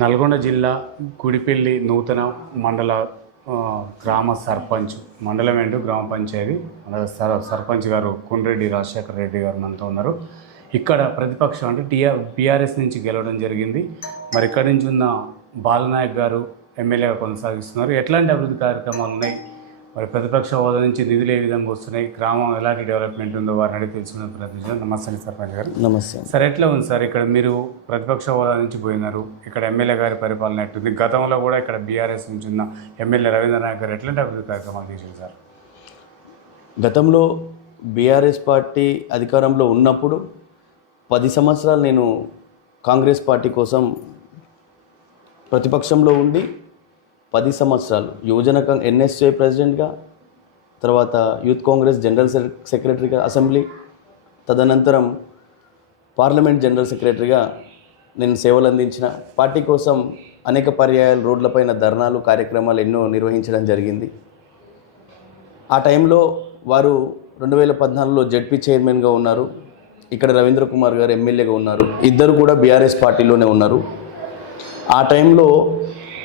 నల్గొండ జిల్లా గుడిపల్లి నూతన మండల గ్రామ సర్పంచ్ మండలం ఏంటో గ్రామ పంచాయతీ సర్పంచ్ గారు కుండ్రెడ్డి రాజశేఖర రెడ్డి గారు మనతో ఉన్నారు. ఇక్కడ ప్రతిపక్షం అంటే బీఆర్ఎస్ నుంచి గెలవడం జరిగింది. మరి ఇక్కడి నుంచి ఉన్న బాలనాయక్ గారు ఎమ్మెల్యేగా కొనసాగిస్తున్నారు. ఎట్లాంటి అభివృద్ధి కార్యక్రమాలు ఉన్నాయి, మరి ప్రతిపక్ష హోదా నుంచి నిధులు ఏ విధంగా వస్తున్నాయి, గ్రామం ఎలాంటి డెవలప్మెంట్ ఉందో వారిని అడిగి తెలుసుకునే ప్రయత్నించారు. నమస్తే సర్పంచ్ గారు. నమస్తే సార్. ఎట్లా ఉంది సార్ ఇక్కడ మీరు ప్రతిపక్ష హోదా నుంచి పోయినారు, ఇక్కడ ఎమ్మెల్యే గారి పరిపాలన ఎట్టుంది? గతంలో కూడా ఇక్కడ బీఆర్ఎస్ నుంచి ఉన్న ఎమ్మెల్యే రవీంద్ర నాయక్ గారు ఎట్లాంటి అభివృద్ధి కార్యక్రమాలు చేశారు సార్? గతంలో బీఆర్ఎస్ పార్టీ అధికారంలో ఉన్నప్పుడు 10 సంవత్సరాలు నేను కాంగ్రెస్ పార్టీ కోసం ప్రతిపక్షంలో ఉండి 10 సంవత్సరాలు యువజన ఎన్ఎస్ఏ ప్రెసిడెంట్గా, తర్వాత యూత్ కాంగ్రెస్ జనరల్ సెక్రటరీగా అసెంబ్లీ, తదనంతరం పార్లమెంట్ జనరల్ సెక్రటరీగా నేను సేవలు అందించిన. పార్టీ కోసం అనేక పర్యాయాలు రోడ్లపైన ధర్నాలు కార్యక్రమాలు ఎన్నో నిర్వహించడం జరిగింది. ఆ టైంలో వారు 2014లో జెడ్పీ చైర్మన్గా ఉన్నారు. ఇక్కడ రవీంద్ర కుమార్ గారు ఎమ్మెల్యేగా ఉన్నారు. ఇద్దరు కూడా బీఆర్ఎస్ పార్టీలోనే ఉన్నారు. ఆ టైంలో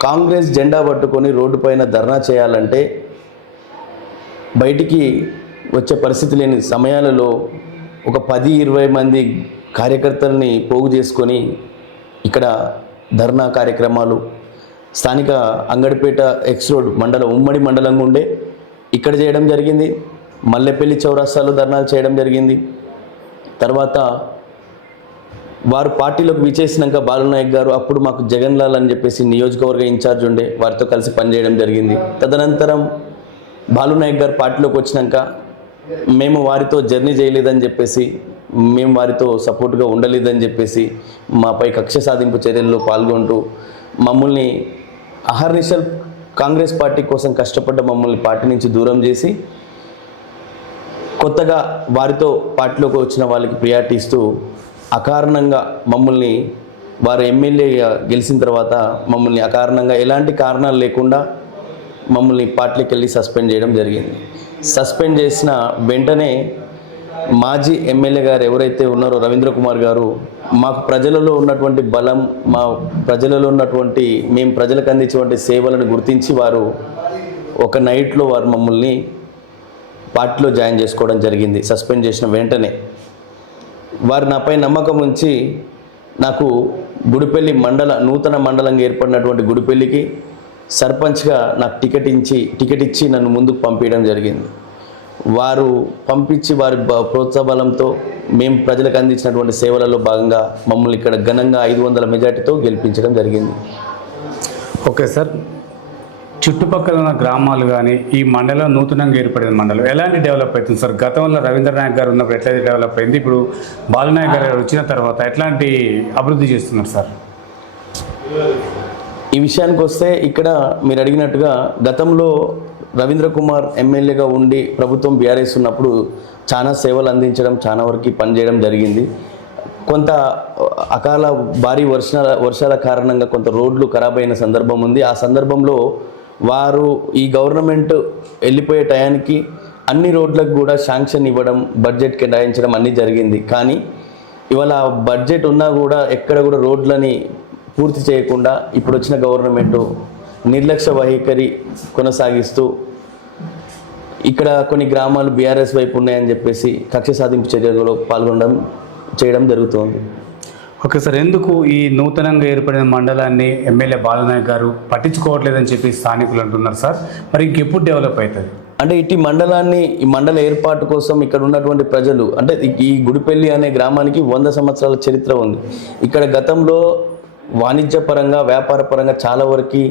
కాంగ్రెస్ జెండా పట్టుకొని రోడ్డు పైన ధర్నా చేయాలంటే బయటికి వచ్చే పరిస్థితి లేని సమయాలలో ఒక 10-20 మంది కార్యకర్తల్ని పోగు చేసుకొని ఇక్కడ ధర్నా కార్యక్రమాలు స్థానిక అంగడిపేట ఎక్స్ రోడ్ మండలం ఉమ్మడి మండలంగా ఉండే ఇక్కడ చేయడం జరిగింది. మల్లెపల్లి చౌరస్తాలో ధర్నాలు చేయడం జరిగింది. తర్వాత వారు పార్టీలోకి విచేసినాక బాలనాయక్ గారు అప్పుడు మాకు జగన్ లాల్ అని చెప్పేసి నియోజకవర్గ ఇన్ఛార్జ్ ఉండే, వారితో కలిసి పనిచేయడం జరిగింది. తదనంతరం బాలనాయక్ గారు పార్టీలోకి వచ్చినాక మేము వారితో జర్నీ చేయలేదని చెప్పేసి, మేము వారితో సపోర్ట్గా ఉండలేదని చెప్పేసి మాపై కక్ష సాధింపు చర్యల్లో పాల్గొంటూ మమ్మల్ని అహర్నిశల్ కాంగ్రెస్ పార్టీ కోసం కష్టపడ్డ మమ్మల్ని పార్టీ నుంచి దూరం చేసి కొత్తగా వారితో పార్టీలోకి వచ్చిన వాళ్ళకి ప్రియారిటీ ఇస్తూ అకారణంగా మమ్మల్ని వారు ఎమ్మెల్యేగా గెలిచిన తర్వాత మమ్మల్ని అకారణంగా ఎలాంటి కారణాలు లేకుండా మమ్మల్ని పార్టీకి వెళ్ళి సస్పెండ్ చేయడం జరిగింది. సస్పెండ్ చేసిన వెంటనే మాజీ ఎమ్మెల్యే గారు ఎవరైతే ఉన్నారో రవీంద్ర కుమార్ గారు, మాకు ప్రజలలో ఉన్నటువంటి బలం, మా ప్రజలలో ఉన్నటువంటి మేము ప్రజలకు అందించేటువంటి సేవలను గుర్తించి వారు ఒక నైట్లో వారు మమ్మల్ని పార్టీలో జాయిన్ చేసుకోవడం జరిగింది. సస్పెండ్ చేసిన వెంటనే వారు నాపై నమ్మకం ఉంచి నాకు గుడిపల్లి నూతన మండలంగా ఏర్పడినటువంటి గుడిపల్లికి సర్పంచ్గా నాకు టికెట్ ఇచ్చి నన్ను ముందుకు పంపించడం జరిగింది. వారు పంపించి వారి ప్రోత్సాహబలంతో మేము ప్రజలకు అందించినటువంటి సేవలలో భాగంగా మమ్మల్ని ఇక్కడ ఘనంగా 500 మెజార్టీతో గెలిపించడం జరిగింది. Okay sir. చుట్టుపక్కల ఉన్న గ్రామాలు కానీ ఈ మండలం నూతనంగా ఏర్పడిన మండలం ఎలాంటి డెవలప్ అవుతుంది సార్? గతంలో రవీంద్ర నాయక్ గారు ఉన్నప్పుడు ఎట్లయితే డెవలప్ అయింది, ఇప్పుడు బాలనాయక్ గారు వచ్చిన తర్వాత ఎట్లాంటి అభివృద్ధి చేస్తున్నారు సార్? ఈ విషయానికి వస్తే ఇక్కడ మీరు అడిగినట్టుగా గతంలో రవీంద్ర కుమార్ ఎమ్మెల్యేగా ఉండి ప్రభుత్వం బీఆర్ఎస్ ఉన్నప్పుడు చాలా సేవలు అందించడం, చాలా వరకు పనిచేయడం జరిగింది. కొంత భారీ వర్షాల కారణంగా కొంత రోడ్లు ఖరాబ్ అయిన సందర్భం ఉంది. ఆ సందర్భంలో వారు ఈ గవర్నమెంట్ వెళ్ళిపోయే టయానికి అన్ని రోడ్లకు కూడా శాంక్షన్ ఇవ్వడం, బడ్జెట్ కేటాయించడం అన్నీ జరిగింది. కానీ ఇవాళ బడ్జెట్ ఉన్నా కూడా ఎక్కడ కూడా రోడ్లని పూర్తి చేయకుండా ఇప్పుడు వచ్చిన గవర్నమెంట్ నిర్లక్ష్య వైఖరి కొనసాగిస్తూ ఇక్కడ కొన్ని గ్రామాలు బీఆర్ఎస్ వైపు ఉన్నాయని చెప్పేసి కక్ష సాధింపు చర్యలో చేయడం జరుగుతోంది. Okay sir. ఎందుకు ఈ నూతనంగా ఏర్పడిన మండలాన్ని ఎమ్మెల్యే బాలనాయక్ గారు పట్టించుకోవట్లేదని చెప్పి స్థానికులు అంటున్నారు సార్? మరి ఇంకెప్పుడు డెవలప్ అవుతుంది అంటే ఈ మండల ఏర్పాటు కోసం ఇక్కడ ఉన్నటువంటి ప్రజలు, అంటే ఈ గుడిపల్లి అనే గ్రామానికి 100 సంవత్సరాల చరిత్ర ఉంది. ఇక్కడ గతంలో వాణిజ్యపరంగా వ్యాపారపరంగా చాలా వరకు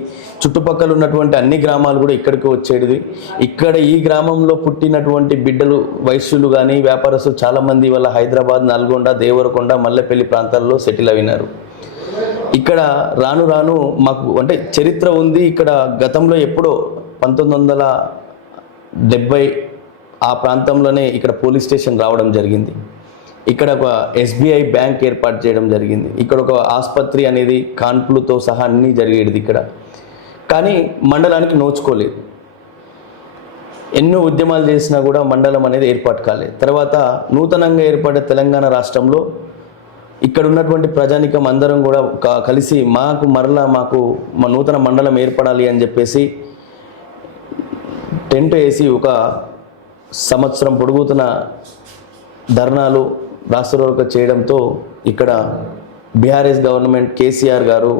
చుట్టుపక్కల ఉన్నటువంటి అన్ని గ్రామాలు కూడా ఇక్కడికి వచ్చేది. ఇక్కడ ఈ గ్రామంలో పుట్టినటువంటి బిడ్డలు, వైశ్యులు కానీ వ్యాపారస్తులు చాలామంది వాళ్ళ హైదరాబాద్, నల్గొండ, దేవరకొండ, మల్లెపల్లి ప్రాంతాల్లో సెటిల్ అయినారు. ఇక్కడ రాను రాను మాకు అంటే చరిత్ర ఉంది. ఇక్కడ గతంలో ఎప్పుడో 1970 ఆ ప్రాంతంలోనే ఇక్కడ పోలీస్ స్టేషన్ రావడం జరిగింది. ఇక్కడ ఒక SBI బ్యాంక్ ఏర్పాటు చేయడం జరిగింది. ఇక్కడ ఒక ఆసుపత్రి అనేది కాన్పులతో సహా అన్నీ జరిగేది ఇక్కడ. కానీ మండలానికి నోచుకోలేదు. ఎన్నో ఉద్యమాలు చేసినా కూడా మండలం అనేది ఏర్పాటు కాలేదు. తర్వాత నూతనంగా ఏర్పడే తెలంగాణ రాష్ట్రంలో ఇక్కడ ఉన్నటువంటి ప్రజానికం అందరం కూడా కలిసి మాకు మా నూతన మండలం ఏర్పడాలి అని చెప్పేసి టెంట్ వేసి ఒక సంవత్సరం పొడుగుతున్న ధర్నాలు రాష్ట్రరోక చేయడంతో ఇక్కడ బీఆర్ఎస్ గవర్నమెంట్ కేసీఆర్ గారు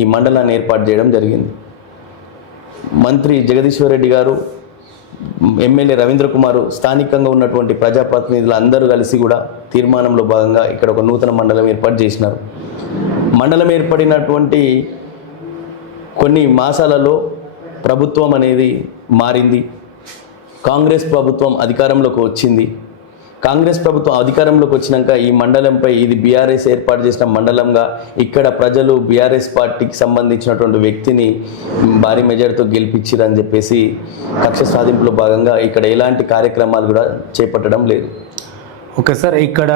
ఈ మండలాన్ని ఏర్పాటు చేయడం జరిగింది. మంత్రి జగదీశ్వర్ రెడ్డి గారు, ఎమ్మెల్యే రవీంద్ర కుమార్, స్థానికంగా ఉన్నటువంటి ప్రజాప్రతినిధులు అందరూ కలిసి కూడా తీర్మానంలో భాగంగా ఇక్కడ ఒక నూతన మండలం ఏర్పాటు చేసినారు. మండలం ఏర్పడినటువంటి కొన్ని మాసాలలో ప్రభుత్వం అనేది మారింది. కాంగ్రెస్ ప్రభుత్వం అధికారంలోకి వచ్చింది. కాంగ్రెస్ ప్రభుత్వం అధికారంలోకి వచ్చినాక ఈ మండలంపై ఇది బీఆర్ఎస్ ఏర్పాటు చేసిన మండలంగా ఇక్కడ ప్రజలు బీఆర్ఎస్ పార్టీకి సంబంధించినటువంటి వ్యక్తిని భారీ మెజార్టీతో గెలిపించారని చెప్పేసి కక్ష సాధింపులో భాగంగా ఇక్కడ ఎలాంటి కార్యక్రమాలు కూడా చేపట్టడం లేదు. ఓకే సార్, ఇక్కడ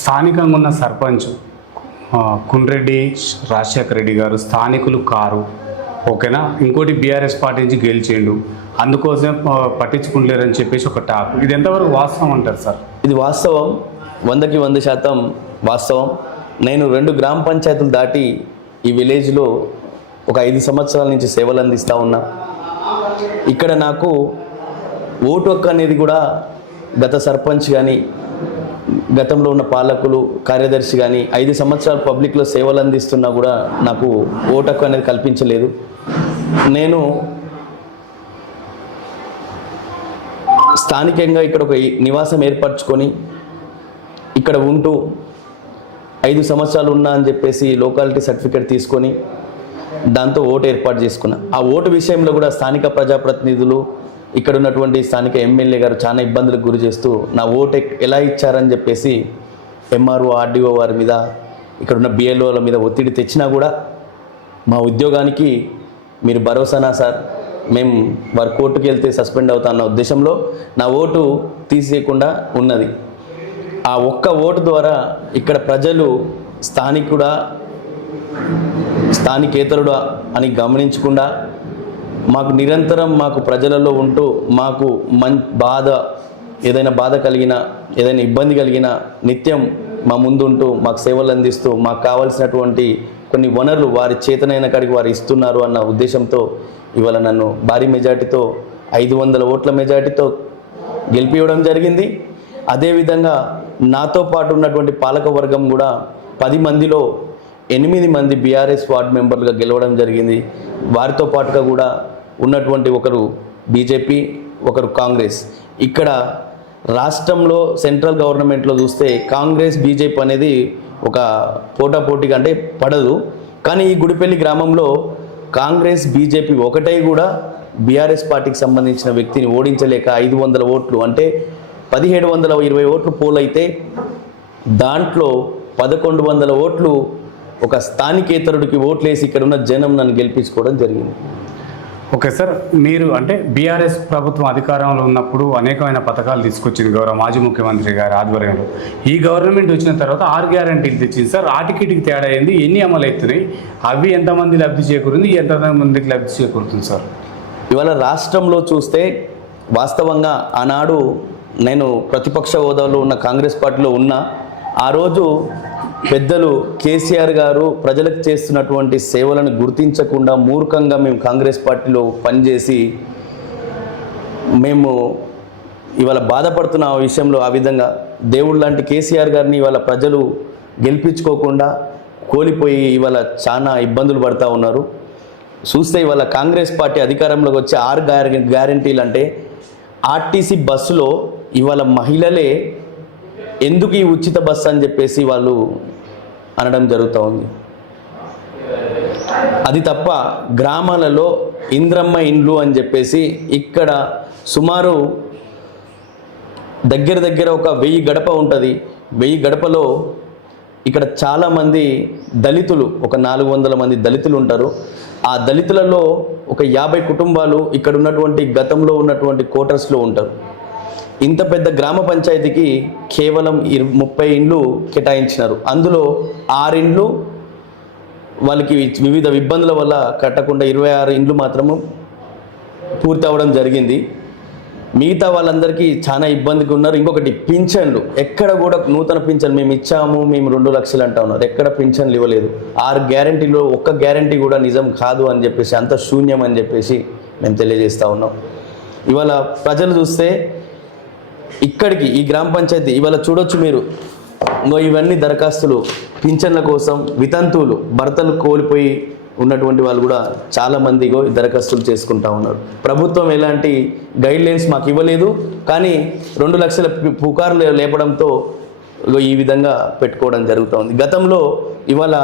స్థానికంగా ఉన్న సర్పంచ్ కుండ్రెడ్డి రాజశేఖర రెడ్డి గారు స్థానికులు కారు, ఓకేనా. ఇంకోటి బీఆర్ఎస్ పార్టీ నుంచి గెలిచిండు, అందుకోసం పట్టించుకుంటలేరని చెప్పేసి ఒక టాక్. ఇది ఎంతవరకు వాస్తవం అంటారు సార్? ఇది వాస్తవం, 100కి 100% వాస్తవం. నేను 2 గ్రామ పంచాయతీలు దాటి ఈ విలేజ్లో ఒక 5 సంవత్సరాల నుంచి సేవలు అందిస్తూ ఉన్నా. ఇక్కడ నాకు ఓటు హక్కు అనేది కూడా గత సర్పంచ్ కానీ, గతంలో ఉన్న పాలకులు, కార్యదర్శి కానీ 5 సంవత్సరాలు పబ్లిక్లో సేవలు అందిస్తున్నా కూడా నాకు ఓటు హక్కు అనేది కల్పించలేదు. నేను స్థానికంగా ఇక్కడ ఒక నివాసం ఏర్పరచుకొని ఇక్కడ ఉంటూ 5 సంవత్సరాలు ఉన్నా అని చెప్పేసి లోకాలిటీ సర్టిఫికేట్ తీసుకొని దాంతో ఓటు ఏర్పాటు చేసుకున్నా. ఆ ఓటు విషయంలో కూడా స్థానిక ప్రజాప్రతినిధులు, ఇక్కడ ఉన్నటువంటి స్థానిక ఎమ్మెల్యే గారు చాలా ఇబ్బందులకు గురి చేస్తూ నా ఓటు ఎలా ఇచ్చారని చెప్పేసి ఎంఆర్ఓ, ఆర్డీఓ వారి మీద, ఇక్కడ ఉన్న బిఎల్ఓల మీద ఒత్తిడి తెచ్చినా కూడా మా ఉద్యోగానికి మీరు భరోసానా సార్, మేము వారి కోర్టుకు వెళ్తే సస్పెండ్ అవుతా అన్న ఉద్దేశంలో నా ఓటు తీసేయకుండా ఉన్నది. ఆ ఒక్క ఓటు ద్వారా ఇక్కడ ప్రజలు స్థానికుడా స్థానికేతరుడా అని గమనించకుండా మాకు నిరంతరం మాకు ప్రజలలో ఉంటూ మాకు బాధ, ఏదైనా బాధ కలిగినా, ఏదైనా ఇబ్బంది కలిగినా నిత్యం మా ముందుంటూ మాకు సేవలు అందిస్తూ మాకు కావాల్సినటువంటి కొన్ని వనరులు వారి చేతనైన కాడికి వారు ఇస్తున్నారు అన్న ఉద్దేశంతో ఇవాళ నన్ను భారీ మెజార్టీతో 500 ఓట్ల మెజార్టీతో గెలిపివ్వడం జరిగింది. అదేవిధంగా నాతో పాటు ఉన్నటువంటి పాలక వర్గం కూడా 10 మందిలో 8 మంది బీఆర్ఎస్ వార్డు మెంబర్లుగా గెలవడం జరిగింది. వారితో పాటుగా కూడా ఉన్నటువంటి ఒకరు బీజేపీ, ఒకరు కాంగ్రెస్. ఇక్కడ రాష్ట్రంలో సెంట్రల్ గవర్నమెంట్లో చూస్తే కాంగ్రెస్ బీజేపీ అనేది ఒక పోటాపోటీగా అంటే పడదు. కానీ ఈ గుడిపల్లి గ్రామంలో కాంగ్రెస్ బీజేపీ ఒకటే కూడా బీఆర్ఎస్ పార్టీకి సంబంధించిన వ్యక్తిని ఓడించలేక 500 ఓట్లు అంటే 1720 ఓట్లు పోలైతే దాంట్లో 1100 ఓట్లు ఒక స్థానికేతరుడికి ఓట్లేసి ఇక్కడ ఉన్న జనం నన్ను గెలిపించుకోవడం జరిగింది. ఓకే సార్, మీరు అంటే బీఆర్ఎస్ ప్రభుత్వం అధికారంలో ఉన్నప్పుడు అనేకమైన పథకాలు తీసుకొచ్చింది గౌరవ మాజీ ముఖ్యమంత్రి గారి ఆధ్వర్యంలో. ఈ గవర్నమెంట్ వచ్చిన తర్వాత 6 గ్యారంటీలు తెచ్చింది సార్. ఆటికిటికి తేడా అయింది, ఎన్ని అమలు అవుతున్నాయి, అవి ఎంతమంది లబ్ధి చేకూరింది, ఎంతమందికి లబ్ధి చేకూరుతుంది సార్? ఇవాళ రాష్ట్రంలో చూస్తే వాస్తవంగా ఆనాడు నేను ప్రతిపక్ష హోదాలో ఉన్న కాంగ్రెస్ పార్టీలో ఉన్నా. ఆ రోజు పెద్దలు కేసీఆర్ గారు ప్రజలకు చేస్తున్నటువంటి సేవలను గుర్తించకుండా మూర్ఖంగా మేము కాంగ్రెస్ పార్టీలో పనిచేసి మేము ఇవాళ బాధపడుతున్న ఆ విషయంలో. ఆ విధంగా దేవుడు లాంటి కేసీఆర్ గారిని ఇవాళ ప్రజలు గెలిపించుకోకుండా కోల్పోయి ఇవాళ చాలా ఇబ్బందులు పడుతూ ఉన్నారు. చూస్తే ఇవాళ కాంగ్రెస్ పార్టీ అధికారంలోకి వచ్చే 6 గ్యారంటీలు అంటే ఆర్టీసీ బస్సులో ఇవాళ మహిళలే ఎందుకు ఈ ఉచిత బస్సు అని చెప్పేసి వాళ్ళు అనడం జరుగుతూ ఉంది. అది తప్ప గ్రామాలలో ఇంద్రమ్మ ఇండ్లు అని చెప్పేసి ఇక్కడ సుమారు దగ్గర ఒక 1000 గడప ఉంటుంది. 1000 గడపలో ఇక్కడ చాలామంది దళితులు, ఒక 400 మంది దళితులు ఉంటారు. ఆ దళితులలో ఒక 50 కుటుంబాలు ఇక్కడ ఉన్నటువంటి గతంలో ఉన్నటువంటి క్వార్టర్స్లో ఉంటారు. ఇంత పెద్ద గ్రామ పంచాయతీకి కేవలం 30 ఇండ్లు కేటాయించినారు. అందులో 6 ఇండ్లు వాళ్ళకి వివిధ ఇబ్బందుల వల్ల కట్టకుండా 26 ఇండ్లు మాత్రము పూర్తి అవ్వడం జరిగింది. మిగతా వాళ్ళందరికీ చాలా ఇబ్బందిగా ఉన్నారు. ఇంకొకటి పింఛన్లు ఎక్కడ కూడా నూతన పింఛన్ మేము ఇచ్చాము, మేము 2 లక్షలు అంటా ఉన్నారు. ఎక్కడ పింఛన్లు ఇవ్వలేదు. 6 గ్యారంటీలో ఒక్క గ్యారంటీ కూడా నిజం కాదు అని చెప్పేసి, అంత శూన్యం అని చెప్పేసి మేము తెలియజేస్తూ ఉన్నాం. ఇవాళ ప్రజలు చూస్తే ఇక్కడికి ఈ గ్రామ పంచాయతీ ఇవాళ చూడొచ్చు మీరు, ఇవన్నీ దరఖాస్తులు పింఛన్ల కోసం. వితంతువులు భర్తలు కోల్పోయి ఉన్నటువంటి వాళ్ళు కూడా చాలామంది దరఖాస్తులు చేసుకుంటా ఉన్నారు. ప్రభుత్వం ఎలాంటి గైడ్లైన్స్ మాకు ఇవ్వలేదు, కానీ 2 లక్షల పుకార్లు లేపడంతో ఈ విధంగా పెట్టుకోవడం జరుగుతూ ఉంది. గతంలో ఇవాళ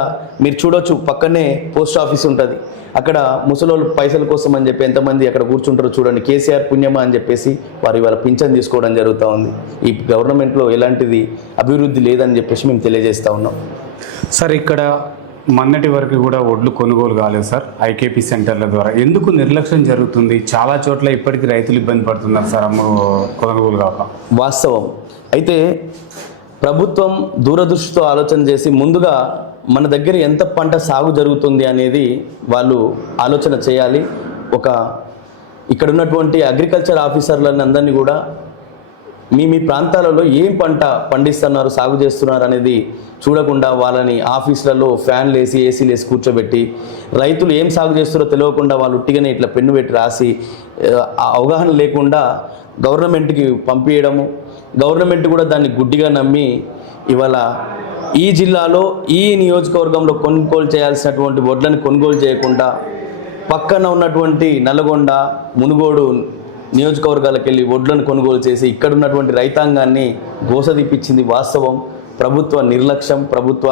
మీరు చూడొచ్చు, పక్కనే పోస్ట్ ఆఫీస్ ఉంటుంది. అక్కడ ముసలోళ్ళు పైసల కోసం అని చెప్పి ఎంతమంది అక్కడ కూర్చుంటారో చూడండి. కేసీఆర్ పుణ్యమా అని చెప్పేసి వారు ఇవాళ పింఛన్ తీసుకోవడం జరుగుతూ ఉంది. ఈ గవర్నమెంట్లో ఎలాంటిది అభివృద్ధి లేదని చెప్పేసి మేము తెలియజేస్తూ ఉన్నాం. సార్, ఇక్కడ మొన్నటి వరకు కూడా ఒడ్లు కొనుగోలు కాలేదు సార్ ఐకేపీ సెంటర్ల ద్వారా. ఎందుకు నిర్లక్ష్యం జరుగుతుంది? చాలా చోట్ల ఇప్పటికీ రైతులు ఇబ్బంది పడుతున్నారు సార్ కొనుగోలు కాక. వాస్తవం. అయితే ప్రభుత్వం దూరదృష్టితో ఆలోచన చేసి ముందుగా మన దగ్గర ఎంత పంట సాగు జరుగుతుంది అనేది వాళ్ళు ఆలోచన చేయాలి. ఇక్కడ ఉన్నటువంటి అగ్రికల్చర్ ఆఫీసర్లను అందరినీ కూడా మీ ప్రాంతాలలో ఏం పంట పండిస్తున్నారు, సాగు చేస్తున్నారు అనేది చూడకుండా వాళ్ళని ఆఫీసులలో ఫ్యాన్లు వేసి ఏసీలు వేసి కూర్చోబెట్టి, రైతులు ఏం సాగు చేస్తారో తెలియకుండా వాళ్ళు ఉట్టిగానే ఇట్లా పెన్ను పెట్టి రాసి అవగాహన లేకుండా గవర్నమెంట్కి పంపించడము, గవర్నమెంట్ కూడా దాన్ని గుడ్డిగా నమ్మి ఇవాళ ఈ జిల్లాలో ఈ నియోజకవర్గంలో కొనుగోలు చేయాల్సినటువంటి వడ్లను కొనుగోలు చేయకుండా పక్కన ఉన్నటువంటి నల్గొండ, మునుగోడు నియోజకవర్గాలకు వెళ్ళి వడ్లను కొనుగోలు చేసి ఇక్కడ ఉన్నటువంటి రైతాంగాన్ని గోసదీపించింది వాస్తవం. ప్రభుత్వ నిర్లక్ష్యం, ప్రభుత్వ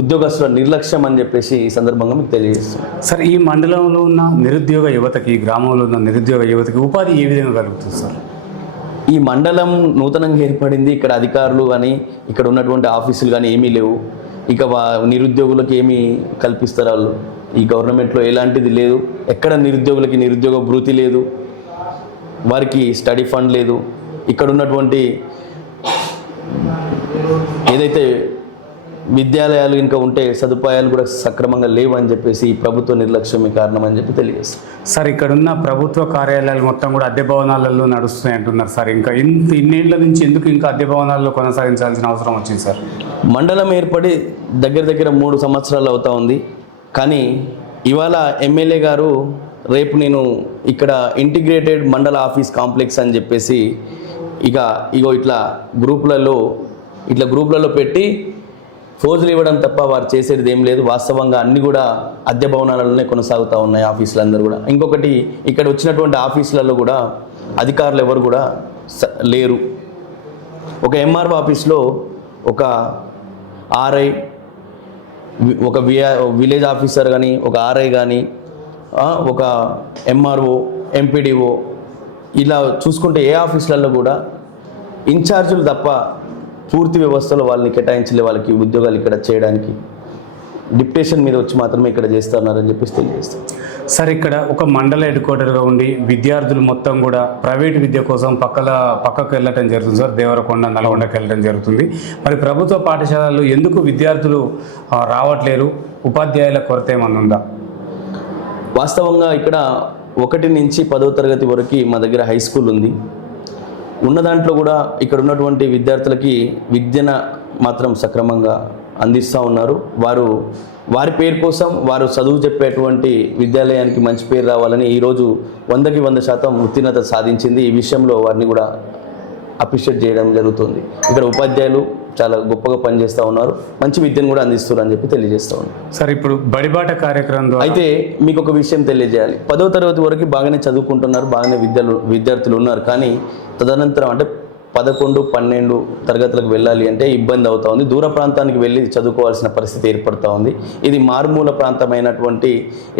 ఉద్యోగస్తుల నిర్లక్ష్యం అని చెప్పేసి ఈ సందర్భంగా మీకు తెలియజేస్తాం. సార్, ఈ మండలంలో ఉన్న నిరుద్యోగ యువతకి, ఈ గ్రామంలో ఉన్న నిరుద్యోగ యువతకి ఉపాధి ఏ విధంగా కలుగుతుంది సార్? ఈ మండలం నూతనంగా ఏర్పడింది. ఇక్కడ అధికారులు కానీ ఇక్కడ ఉన్నటువంటి ఆఫీసులు కానీ ఏమీ లేవు. ఇక నిరుద్యోగులకు ఏమీ కల్పిస్తారు వాళ్ళు? ఈ గవర్నమెంట్లో ఎలాంటిది లేదు. ఎక్కడ నిరుద్యోగులకి నిరుద్యోగ భృతి లేదు, వారికి స్టడీ ఫండ్ లేదు. ఇక్కడ ఉన్నటువంటి ఏదైతే విద్యాలయాలు ఇంకా ఉంటే సదుపాయాలు కూడా సక్రమంగా లేవు అని చెప్పేసి ఈ ప్రభుత్వ నిర్లక్ష్యమే కారణం అని చెప్పి తెలియజేస్తాం. సార్, ఇక్కడున్న ప్రభుత్వ కార్యాలయాలు మొత్తం కూడా అద్దె భవనాలలో నడుస్తున్నాయి అంటున్నారు సార్. ఇంకా ఇన్నేళ్ల నుంచి ఎందుకు ఇంకా అద్దె భవనాల్లో కొనసాగించాల్సిన అవసరం వచ్చింది సార్? మండలం ఏర్పడి దగ్గర 3 సంవత్సరాలు అవుతా ఉంది. కానీ ఇవాళ ఎమ్మెల్యే గారు రేపు నేను ఇక్కడ ఇంటిగ్రేటెడ్ మండల ఆఫీస్ కాంప్లెక్స్ అని చెప్పేసి ఇట్లా గ్రూపులలో పెట్టి ఫోజులు ఇవ్వడం తప్ప వారు చేసేది ఏం లేదు. వాస్తవంగా అన్ని కూడా అద్దె భవనాలలోనే కొనసాగుతూ ఉన్నాయి ఆఫీసులందరూ కూడా. ఇంకొకటి, ఇక్కడ వచ్చినటువంటి ఆఫీసులలో కూడా అధికారులు ఎవరు కూడా లేరు. ఒక ఎంఆర్ఓ ఆఫీస్లో ఒక ఆర్ఐ, ఒక విలేజ్ ఆఫీసర్ కానీ, ఒక ఆర్ఐ కానీ, ఒక ఎంఆర్ఓ, ఎంపీడీఓ, ఇలా చూసుకుంటే ఏ ఆఫీసులలో కూడా ఇన్ఛార్జీలు తప్ప పూర్తి వ్యవస్థలో వాళ్ళని కేటాయించలే. వాళ్ళకి ఉద్యోగాలు ఇక్కడ చేయడానికి డిప్యుటేషన్ మీద వచ్చి మాత్రమే ఇక్కడ చేస్తున్నారని చెప్పేసి తెలియజేస్తాం. సార్, ఇక్కడ ఒక మండల హెడ్ క్వార్టర్గా ఉండి విద్యార్థులు మొత్తం కూడా ప్రైవేట్ విద్య కోసం పక్కకు వెళ్ళటం జరుగుతుంది సార్. దేవరకొండ, నల్గొండకి వెళ్ళడం జరుగుతుంది. మరి ప్రభుత్వ పాఠశాలలు ఎందుకు విద్యార్థులు రావట్లేరు? ఉపాధ్యాయుల కొరత ఏమన్నా ఉందా? వాస్తవంగా ఇక్కడ 1 నుంచి 10వ తరగతి వరకు మా దగ్గర హై స్కూల్ ఉంది. ఉన్న దాంట్లో కూడా ఇక్కడ ఉన్నటువంటి విద్యార్థులకి విద్యను మాత్రం సక్రమంగా అందిస్తూ ఉన్నారు. వారి పేరు కోసం వారు చదువు చెప్పేటువంటి విద్యాలయానికి మంచి పేరు రావాలని ఈరోజు 100కి 100% ఉత్తీర్ణత సాధించింది. ఈ విషయంలో వారిని కూడా అప్రిషియేట్ చేయడం జరుగుతుంది. ఇక్కడ ఉపాధ్యాయులు చాలా గొప్పగా పనిచేస్తూ ఉన్నారు, మంచి విద్యను కూడా అందిస్తున్నారు అని చెప్పి తెలియజేస్తూ ఉన్నారు. సార్, ఇప్పుడు బడిబాట కార్యక్రమం అయితే మీకు ఒక విషయం తెలియజేయాలి. 10వ తరగతి వరకు బాగానే చదువుకుంటున్నారు, బాగానే విద్యార్థులు ఉన్నారు. కానీ తదనంతరం అంటే 11, 12 తరగతులకు వెళ్ళాలి అంటే ఇబ్బంది అవుతూ ఉంది. దూర ప్రాంతానికి వెళ్ళి చదువుకోవాల్సిన పరిస్థితి ఏర్పడుతూ ఉంది. ఇది మారుమూల ప్రాంతమైనటువంటి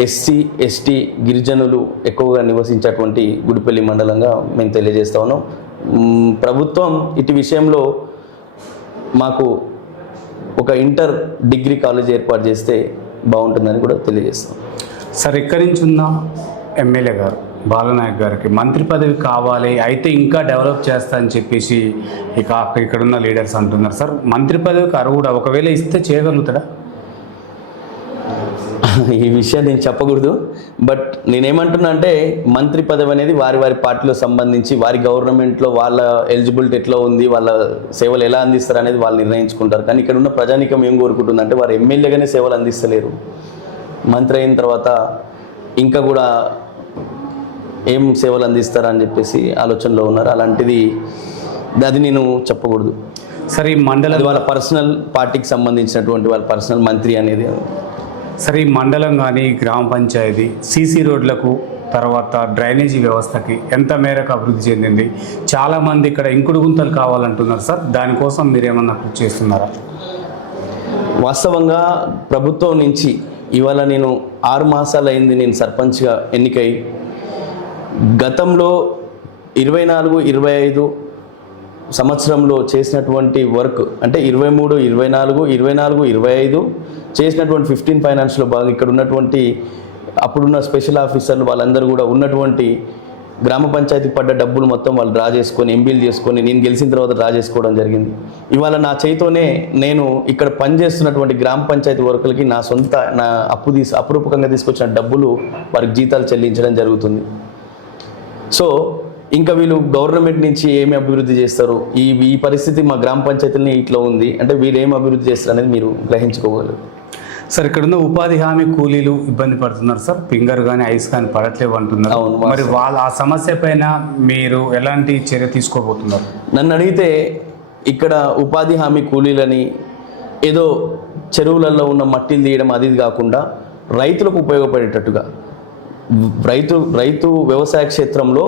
ఎస్సీ, ఎస్టీ, గిరిజనులు ఎక్కువగా నివసించేటువంటి గుడిపల్లి మండలంగా మేము తెలియజేస్తూ ఉన్నాం. ప్రభుత్వం ఇటు విషయంలో మాకు ఒక ఇంటర్ డిగ్రీ కాలేజ్ ఏర్పాటు చేస్తే బాగుంటుందని కూడా తెలియజేస్తాం. సార్, ఇక్కడి నుంచి ఉన్న ఎమ్మెల్యే గారు బాలనాయక్ గారికి మంత్రి పదవి కావాలి, అయితే ఇంకా డెవలప్ చేస్తా అని చెప్పేసి ఇక్కడున్న లీడర్స్ అంటున్నారు సార్. మంత్రి పదవికి అర్హుడా? ఒకవేళ ఇస్తే చేయగలుగుతాడా? ఈ విషయం నేను చెప్పకూడదు. బట్ నేనేమంటున్నా అంటే మంత్రి పదవి అనేది వారి వారి పార్టీలో సంబంధించి వారి గవర్నమెంట్లో వాళ్ళ ఎలిజిబిలిటీ ఎట్లా ఉంది, వాళ్ళ సేవలు ఎలా అందిస్తారు అనేది వాళ్ళు నిర్ణయించుకుంటారు. కానీ ఇక్కడ ఉన్న ప్రజానీకం ఏం కోరుకుంటుందంటే వారు ఎమ్మెల్యేగానే సేవలు అందిస్తలేరు, మంత్రి అయిన తర్వాత ఇంకా కూడా ఏం సేవలు అందిస్తారని చెప్పేసి ఆలోచనలో ఉన్నారు. అలాంటిది అది నేను చెప్పకూడదు. సరే ఈ మండలం వాళ్ళ పర్సనల్ పార్టీకి సంబంధించినటువంటి వాళ్ళ పర్సనల్ మంత్రి అనేది. సరే ఈ మండలం కానీ గ్రామ పంచాయతీ సీసీ రోడ్లకు తర్వాత డ్రైనేజీ వ్యవస్థకి ఎంత మేరకు అభివృద్ధి చెందింది? చాలామంది ఇక్కడ ఇంకుడు గుంతలు కావాలంటున్నారు సార్, దానికోసం మీరేమన్నా కృషి చేస్తున్నారా? వాస్తవంగా ప్రభుత్వం నుంచి ఇవాళ నేను 6 మాసాలు అయింది నేను సర్పంచ్గా ఎన్నికై. గతంలో 24-25 సంవత్సరంలో చేసినటువంటి వర్క్ అంటే 23, 24, 25 చేసినటువంటి 15 ఫైనాన్స్లో బాగా ఇక్కడ ఉన్నటువంటి అప్పుడున్న స్పెషల్ ఆఫీసర్లు వాళ్ళందరూ కూడా ఉన్నటువంటి గ్రామ పంచాయతీ పడ్డ డబ్బులు మొత్తం వాళ్ళు డ్రా చేసుకొని ఎంబీలు చేసుకొని నేను గెలిచిన తర్వాత డ్రా చేసుకోవడం జరిగింది. ఇవాళ నా చేతితోనే నేను ఇక్కడ పనిచేస్తున్నటువంటి గ్రామ పంచాయతీ వర్కులకి నా అపురూపకంగా తీసుకొచ్చిన డబ్బులు వారికి జీతాలు చెల్లించడం జరుగుతుంది. సో ఇంకా వీళ్ళు గవర్నమెంట్ నుంచి ఏమి అభివృద్ధి చేస్తారు, ఈ పరిస్థితి మా గ్రామ పంచాయతీలని ఇట్లా ఉంది అంటే వీళ్ళు ఏమి అభివృద్ధి చేస్తారు అనేది మీరు గ్రహించుకోగలరు. సార్ ఇక్కడ ఉన్న ఉపాధి హామీ కూలీలు ఇబ్బంది పడుతున్నారు సార్, ఫింగర్ కానీ ఐస్ కానీ పడట్లేవు అంటున్నారు. మరి వాళ్ళ ఆ సమస్య పైన మీరు ఎలాంటి చర్య తీసుకోబోతున్నారు? నన్ను అడిగితే ఇక్కడ ఉపాధి హామీ కూలీలని ఏదో చెరువులలో ఉన్న మట్టిని తీయడం అది కాకుండా రైతులకు ఉపయోగపడేటట్టుగా రైతు వ్యవసాయ క్షేత్రంలో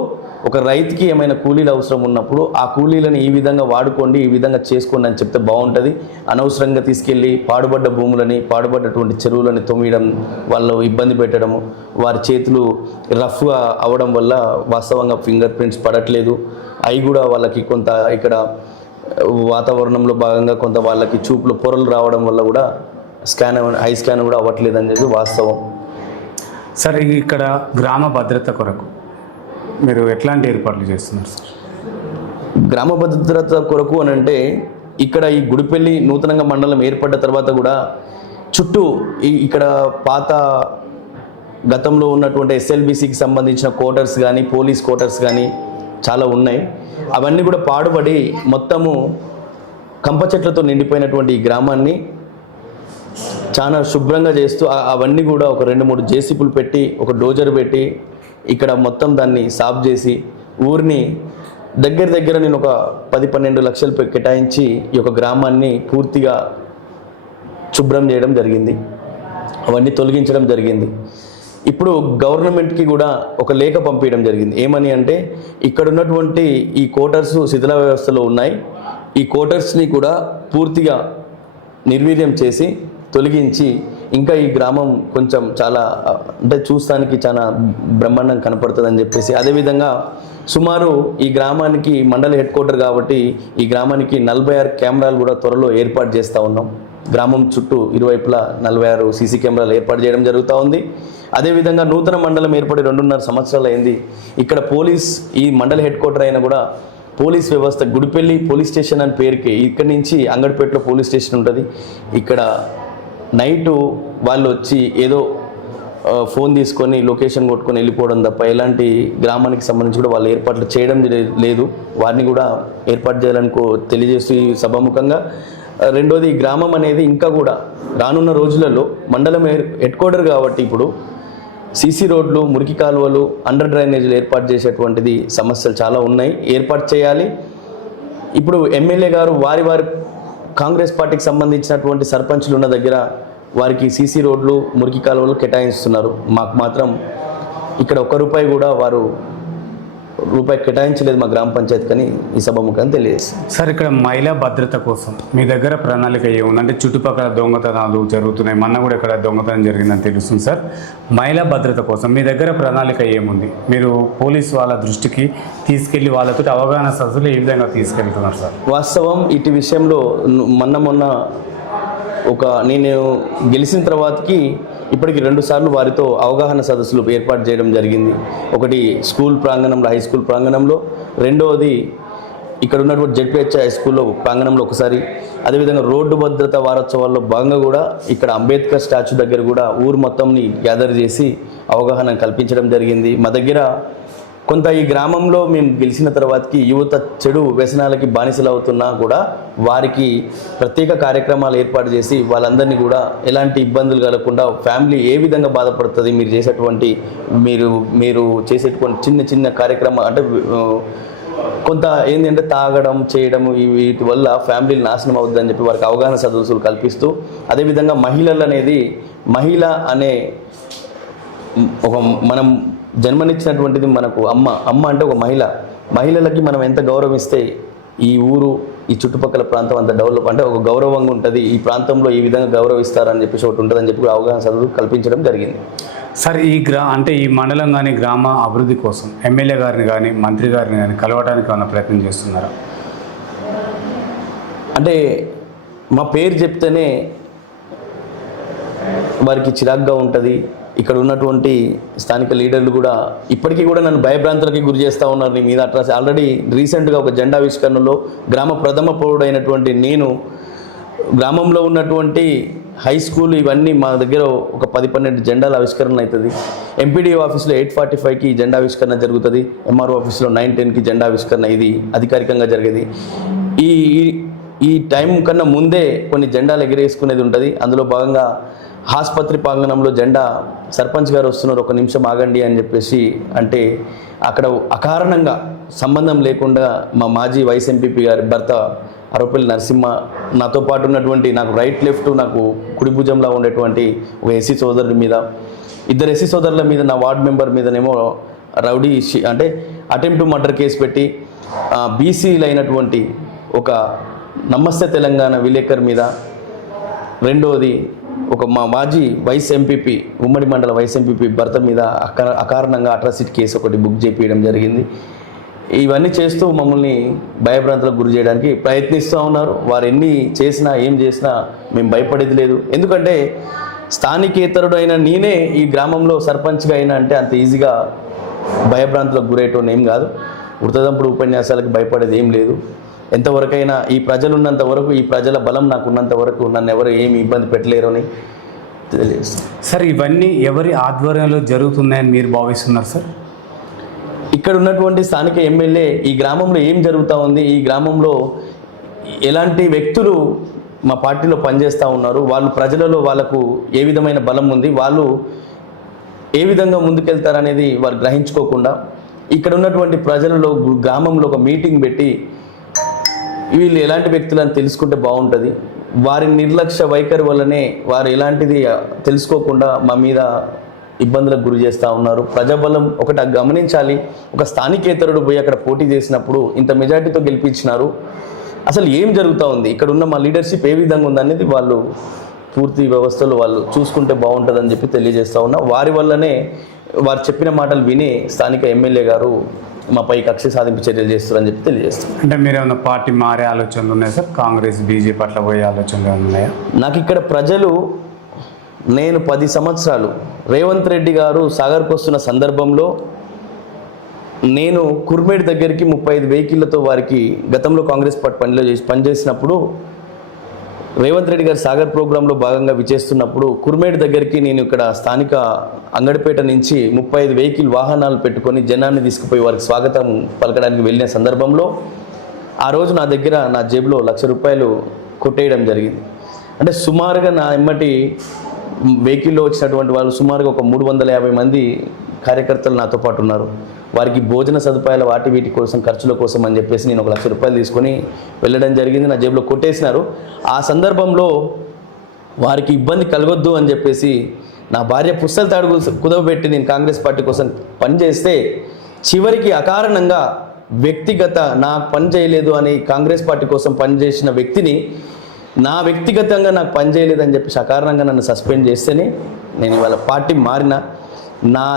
ఒక రైతుకి ఏమైనా కూలీలు అవసరం ఉన్నప్పుడు ఆ కూలీలను ఈ విధంగా వాడుకోండి, ఈ విధంగా చేసుకోండి అని చెప్తే బాగుంటుంది. అనవసరంగా తీసుకెళ్ళి పాడుబడ్డ భూములని పాడుబడ్డటువంటి చెరువులని తొమ్మియడం, వాళ్ళు ఇబ్బంది పెట్టడము, వారి చేతులు రఫ్గా అవ్వడం వల్ల వాస్తవంగా ఫింగర్ ప్రింట్స్ పడట్లేదు. అవి కూడా వాళ్ళకి కొంత ఇక్కడ వాతావరణంలో భాగంగా కొంత వాళ్ళకి చూపులో పొరలు రావడం వల్ల కూడా ఐ స్కాన్ కూడా అవ్వట్లేదు అనేది వాస్తవం. సార్ ఇక్కడ గ్రామ భద్రత కొరకు మీరు ఎట్లాంటి ఏర్పాట్లు చేస్తున్నారు సార్? గ్రామ భద్రత కొరకు అని అంటే ఇక్కడ ఈ గుడిపల్లి నూతనంగా మండలం ఏర్పడ్డ తర్వాత కూడా చుట్టూ ఇక్కడ పాత గతంలో ఉన్నటువంటి ఎస్ఎల్బిసికి సంబంధించిన క్వార్టర్స్ కానీ పోలీస్ క్వార్టర్స్ కానీ చాలా ఉన్నాయి. అవన్నీ కూడా పాడుపడి మొత్తము కంప చెట్లతో నిండిపోయినటువంటి ఈ గ్రామాన్ని చాలా శుభ్రంగా చేస్తూ అవన్నీ కూడా ఒక 2-3 జేసీబీలు పెట్టి ఒక డోజర్ పెట్టి ఇక్కడ మొత్తం దాన్ని సాఫ్ చేసి ఊరిని దగ్గర నేను ఒక 10-12 లక్షలు కేటాయించి ఈ యొక్క గ్రామాన్ని పూర్తిగా శుభ్రం చేయడం జరిగింది, అవన్నీ తొలగించడం జరిగింది. ఇప్పుడు గవర్నమెంట్కి కూడా ఒక లేఖ పంపించడం జరిగింది. ఏమని అంటే ఇక్కడ ఉన్నటువంటి ఈ క్వార్టర్స్ శిథిల వ్యవస్థలో ఉన్నాయి, ఈ క్వార్టర్స్ని కూడా పూర్తిగా నిర్వీర్యం చేసి తొలగించి ఇంకా ఈ గ్రామం కొంచెం చాలా అంటే చూస్తానికి చాలా బ్రహ్మాండం కనపడుతుందని చెప్పేసి, అదేవిధంగా సుమారు ఈ గ్రామానికి మండల హెడ్ క్వార్టర్ కాబట్టి ఈ గ్రామానికి 46 కెమెరాలు కూడా త్వరలో ఏర్పాటు చేస్తూ ఉన్నాం. గ్రామం చుట్టూ ఇరువైపులా 46 సీసీ కెమెరాలు ఏర్పాటు చేయడం జరుగుతూ ఉంది. అదేవిధంగా నూతన మండలం ఏర్పడి 2.5 సంవత్సరాలు అయింది. ఇక్కడ పోలీస్ ఈ మండల హెడ్ క్వార్టర్ అయినా కూడా పోలీస్ వ్యవస్థ గుడిపల్లి పోలీస్ స్టేషన్ అని పేరుకి ఇక్కడి నుంచి అంగడిపేటలో పోలీస్ స్టేషన్ ఉంటుంది. ఇక్కడ నైటు వాళ్ళు వచ్చి ఏదో ఫోన్ తీసుకొని లొకేషన్ కొట్టుకొని వెళ్ళిపోవడం తప్ప ఎలాంటి గ్రామానికి సంబంధించి కూడా వాళ్ళు ఏర్పాట్లు చేయడం లేదు. వారిని కూడా ఏర్పాటు చేయాలని తెలియజేస్తూ ఈ సభాముఖంగా. రెండోది ఈ గ్రామం అనేది ఇంకా కూడా రానున్న రోజులలో మండలం హెడ్ క్వార్టర్ కాబట్టి ఇప్పుడు సీసీ రోడ్లు, మురికి కాలువలు, అండర్ డ్రైనేజీలు ఏర్పాటు చేసేటువంటిది సమస్యలు చాలా ఉన్నాయి, ఏర్పాటు చేయాలి. ఇప్పుడు ఎమ్మెల్యే గారు వారి కాంగ్రెస్ పార్టీకి సంబంధించినటువంటి సర్పంచ్లు ఉన్న దగ్గర వారికి సీసీ రోడ్లు, మురికి కాలువలు కేటాయిస్తున్నారు. మాకు మాత్రం ఇక్కడ ₹1 కూడా వారు కేటాయించలేదు మా గ్రామ పంచాయతీ కానీ ఈ సభాముఖాన్ని తెలియజేస్తాం. సార్ ఇక్కడ మహిళా భద్రత కోసం మీ దగ్గర ప్రణాళిక ఏముంది? అంటే చుట్టుపక్కల దొంగతనాలు జరుగుతున్నాయి, మొన్న కూడా ఇక్కడ దొంగతనం జరిగిందని తెలుస్తుంది సార్. మహిళా భద్రత కోసం మీ దగ్గర ప్రణాళిక ఏముంది? మీరు పోలీసు వాళ్ళ దృష్టికి తీసుకెళ్లి వాళ్ళతో అవగాహన సదస్సులు ఏ విధంగా తీసుకెళ్తున్నారు సార్? వాస్తవం ఇటు విషయంలో మొన్న నేను గెలిచిన తర్వాతకి ఇప్పటికి 2 సార్లు వారితో అవగాహన సదస్సులు ఏర్పాటు చేయడం జరిగింది. ఒకటి స్కూల్ ప్రాంగణంలో, హై స్కూల్ ప్రాంగణంలో, రెండవది ఇక్కడ ఉన్నటువంటి జెడ్పిహెచ్ హై స్కూల్లో ప్రాంగణంలో ఒకసారి, అదేవిధంగా రోడ్డు భద్రత వారోత్సవాల్లో భాగంగా కూడా ఇక్కడ అంబేద్కర్ స్టాచ్యూ దగ్గర కూడా ఊరు మొత్తంని గ్యాదర్ చేసి అవగాహన కల్పించడం జరిగింది. మా దగ్గర కొంత ఈ గ్రామంలో మేము గెలిచిన తర్వాతకి యువత చెడు వ్యసనాలకి బానిసలు అవుతున్నా కూడా వారికి ప్రత్యేక కార్యక్రమాలు ఏర్పాటు చేసి వాళ్ళందరినీ కూడా ఎలాంటి ఇబ్బందులు కలగకుండా, ఫ్యామిలీ ఏ విధంగా బాధపడుతుంది మీరు చేసేటువంటి మీరు చేసేటువంటి చిన్న చిన్న కార్యక్రమాలు అంటే కొంత ఏంటంటే తాగడం చేయడం వీటి వల్ల ఫ్యామిలీలు నాశనం అవుతుందని చెప్పి వారికి అవగాహన సదస్సులు కల్పిస్తూ, అదేవిధంగా మహిళ అనే ఒక మనం జన్మనిచ్చినటువంటిది మనకు అమ్మ అంటే ఒక మహిళలకి మనం ఎంత గౌరవిస్తే ఈ ఊరు ఈ చుట్టుపక్కల ప్రాంతం అంత డెవలప్ అంటే ఒక గౌరవంగా ఉంటుంది, ఈ ప్రాంతంలో ఈ విధంగా గౌరవిస్తారని చెప్పేసి ఒకటి ఉంటుందని చెప్పి అవగాహన సదస్సులు కల్పించడం జరిగింది. సార్ అంటే ఈ మండలం కానీ గ్రామ అభివృద్ధి కోసం ఎమ్మెల్యే గారిని కానీ మంత్రి గారిని కానీ కలవడానికి ఏమైనా ప్రయత్నం చేస్తున్నారా? అంటే మా పేరు చెప్తేనే వారికి చిరాగ్గా ఉంటుంది. ఇక్కడ ఉన్నటువంటి స్థానిక లీడర్లు కూడా ఇప్పటికీ కూడా నన్ను భయభ్రాంతులకి గురి చేస్తూ ఉన్నారు. నీ మీద అట్లా ఆల్రెడీ రీసెంట్గా ఒక జెండా ఆవిష్కరణలో గ్రామ ప్రథమ పౌరుడైనటువంటి నేను గ్రామంలో ఉన్నటువంటి హై స్కూల్ ఇవన్నీ మా దగ్గర ఒక 10-12 జెండాల ఆవిష్కరణ అవుతుంది. ఎంపీడీఓ ఆఫీస్లో 8:45కి జెండా ఆవిష్కరణ జరుగుతుంది. ఎంఆర్ఓ ఆఫీస్లో 9:10కి జెండా ఆవిష్కరణ ఇది అధికారికంగా జరిగేది. ఈ టైం కన్నా ముందే కొన్ని జెండాలు ఎగిరేసుకునేది ఉంటుంది. అందులో భాగంగా ఆసుపత్రి ప్రాంగణంలో జెండా సర్పంచ్ గారు వస్తున్నారు, ఒక నిమిషం ఆగండి అని చెప్పేసి అంటే అక్కడ అకారణంగా సంబంధం లేకుండా మా మాజీ వైస్ ఎంపీపీ గారి భర్త అరవపల్లి నరసింహ, నాతో పాటు ఉన్నటువంటి నాకు రైట్ లెఫ్ట్ నాకు కుడి భుజంలా ఉండేటువంటి ఒక ఎస్సీ సోదరుడి మీద, 2 ఎస్సీ సోదరుల మీద, నా వార్డ్ మెంబర్ మీదనేమో రౌడీ అంటే అటెంప్ట్ టు మర్డర్ కేసు పెట్టి, బీసీలు అయినటువంటి ఒక నమస్తే తెలంగాణ విలేకర్ మీద, రెండోది ఒక మా మాజీ వైస్ ఎంపీపీ ఉమ్మడి మండల వైస్ ఎంపీపీ భర్త మీద అకారణంగా అట్రాసిటీ కేసు ఒకటి బుక్ చేయించడం జరిగింది. ఇవన్నీ చేస్తూ మమ్మల్ని భయభ్రాంతులకు గురి చేయడానికి ప్రయత్నిస్తూ ఉన్నారు. వారు ఎన్ని చేసినా ఏం చేసినా మేము భయపడేది లేదు. ఎందుకంటే స్థానికేతరుడు అయిన నేనే ఈ గ్రామంలో సర్పంచ్గా అయినా అంటే అంత ఈజీగా భయభ్రాంతులకు గురయ్యేటోని ఏం కాదు. వృత్తదంపుడు ఉపన్యాసాలకు భయపడేది ఏం లేదు. ఎంతవరకైనా ఈ ప్రజలు ఉన్నంత వరకు, ఈ ప్రజల బలం నాకు ఉన్నంత వరకు నన్ను ఎవరు ఏమి ఇబ్బంది పెట్టలేరు అని తెలియజేస్తాను. సార్ ఇవన్నీ ఎవరి ఆధ్వర్యంలో జరుగుతున్నాయని మీరు భావిస్తున్నారు సార్? ఇక్కడ ఉన్నటువంటి స్థానిక ఎమ్మెల్యే ఈ గ్రామంలో ఏం జరుగుతూ ఉంది, ఈ గ్రామంలో ఎలాంటి వ్యక్తులు మా పార్టీలో పనిచేస్తూ ఉన్నారు, వాళ్ళు ప్రజలలో వాళ్ళకు ఏ విధమైన బలం ఉంది, వాళ్ళు ఏ విధంగా ముందుకెళ్తారనేది వారు గ్రహించుకోకుండా ఇక్కడ ఉన్నటువంటి ప్రజలలో గ్రామంలో ఒక మీటింగ్ పెట్టి వీళ్ళు ఎలాంటి వ్యక్తులని తెలుసుకుంటే బాగుంటుంది, వారి నిర్లక్ష్య వైఖరి వల్లనే వారు ఎలాంటిది తెలుసుకోకుండా మా మీద ఇబ్బందులకు గురి చేస్తూ ఉన్నారు. ప్రజాబలం ఒకటి గమనించాలి. ఒక స్థానికేతరుడు పోయి అక్కడ పోటీ చేసినప్పుడు ఇంత మెజార్టీతో గెలిపించినారు. అసలు ఏం జరుగుతూ ఉంది, ఇక్కడ ఉన్న మా లీడర్షిప్ ఏ విధంగా ఉందనేది వాళ్ళు పూర్తి వ్యవస్థలో వాళ్ళు చూసుకుంటే బాగుంటుందని చెప్పి తెలియజేస్తూ ఉన్నా. వారి వల్లనే వారు చెప్పిన మాటలు విని స్థానిక ఎమ్మెల్యే గారు మాపై కక్ష సాధింపు చర్యలు చేస్తారని చెప్పి తెలియజేస్తాం. అంటే మీరు ఏమైనా పార్టీ మారే ఆలోచనలు ఉన్నాయి సార్? కాంగ్రెస్ బీజేపీ అట్లా పోయే ఆలోచనలు ఉన్నాయా? నాకు ఇక్కడ ప్రజలు, నేను 10 సంవత్సరాలు రేవంత్ రెడ్డి గారు సాగర్కు వస్తున్న సందర్భంలో నేను కుర్మేడ్ దగ్గరికి 35 వెహికల్లతో వారికి గతంలో కాంగ్రెస్ పార్టీ పనిచేసినప్పుడు రేవంత్ రెడ్డి గారు సాగర్ ప్రోగ్రాంలో భాగంగా విచేస్తున్నప్పుడు కుర్మేడ్ దగ్గరికి నేను ఇక్కడ స్థానిక అంగడిపేట నుంచి 35 వెహికల్ వాహనాలు పెట్టుకొని జనాన్ని తీసుకుపోయి వారికి స్వాగతం పలకడానికి వెళ్ళిన సందర్భంలో ఆ రోజు నా దగ్గర నా జేబులో ₹1,00,000 కొట్టేయడం జరిగింది. అంటే సుమారుగా నా ఎమ్మటి వెహికల్లో వచ్చినటువంటి వాళ్ళు సుమారుగా ఒక 350 మంది కార్యకర్తలు నాతో పాటు ఉన్నారు. వారికి భోజన సదుపాయాల వీటి కోసం ఖర్చుల కోసం అని చెప్పేసి నేను ₹1,00,000 తీసుకొని వెళ్ళడం జరిగింది. నా జేబులో కొట్టేసినారు. ఆ సందర్భంలో వారికి ఇబ్బంది కలగొద్దు అని చెప్పేసి నా భార్య పుస్తల తాడు కుదవబెట్టి నేను కాంగ్రెస్ పార్టీ కోసం పనిచేస్తే చివరికి అకారణంగా వ్యక్తిగత నాకు పని చేయలేదు అని కాంగ్రెస్ పార్టీ కోసం పనిచేసిన వ్యక్తిని నా వ్యక్తిగతంగా నాకు పని చేయలేదని చెప్పేసి అకారణంగా నన్ను సస్పెండ్ చేస్తేనే నేను ఇవాళ పార్టీ మారిన. నా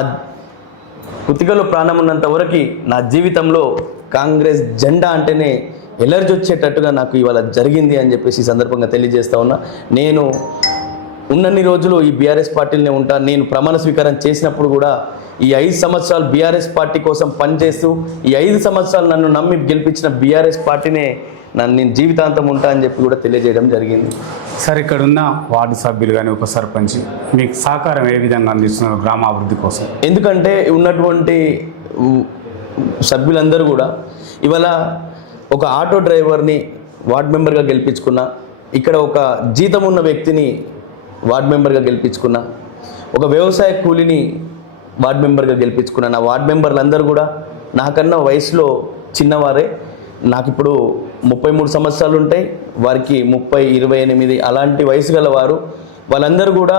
కుతికలో ప్రాణం ఉన్నంత వరకు నా జీవితంలో కాంగ్రెస్ జెండా అంటేనే ఎలర్జీ వచ్చేటట్టుగా నాకు ఇవాళ జరిగింది అని చెప్పేసి ఈ సందర్భంగా తెలియజేస్తా ఉన్నా. నేను ఉన్నన్ని రోజులు ఈ బీఆర్ఎస్ పార్టీలోనే ఉంటా. నేను ప్రమాణ స్వీకారం చేసినప్పుడు కూడా ఈ 5 సంవత్సరాలు బీఆర్ఎస్ పార్టీ కోసం పనిచేస్తూ ఈ 5 సంవత్సరాలు నన్ను నమ్మి గెలిపించిన బీఆర్ఎస్ పార్టీనే నేను జీవితాంతం ఉంటా అని చెప్పి కూడా తెలియజేయడం జరిగింది. సార్, ఇక్కడ ఉన్న వార్డు సభ్యులు కానీ ఉప సర్పంచ్ మీకు సహకారం ఏ విధంగా అందిస్తున్నారు గ్రామాభివృద్ధి కోసం? ఎందుకంటే ఉన్నటువంటి సభ్యులందరూ కూడా ఇవాళ ఒక ఆటో డ్రైవర్ని వార్డ్ మెంబర్గా గెలిపించుకున్నా, ఇక్కడ ఒక జీతం ఉన్న వ్యక్తిని వార్డ్ మెంబర్గా గెలిపించుకున్నా, ఒక వ్యవసాయ కూలిని వార్డ్ మెంబర్గా గెలిపించుకున్నా. నా వార్డ్ మెంబర్లందరూ కూడా నాకన్నా వయసులో చిన్నవారే. నాకు ఇప్పుడు 33 సంవత్సరాలు ఉంటాయి, వారికి 30, 28 అలాంటి వయసు గల వారు. వాళ్ళందరూ కూడా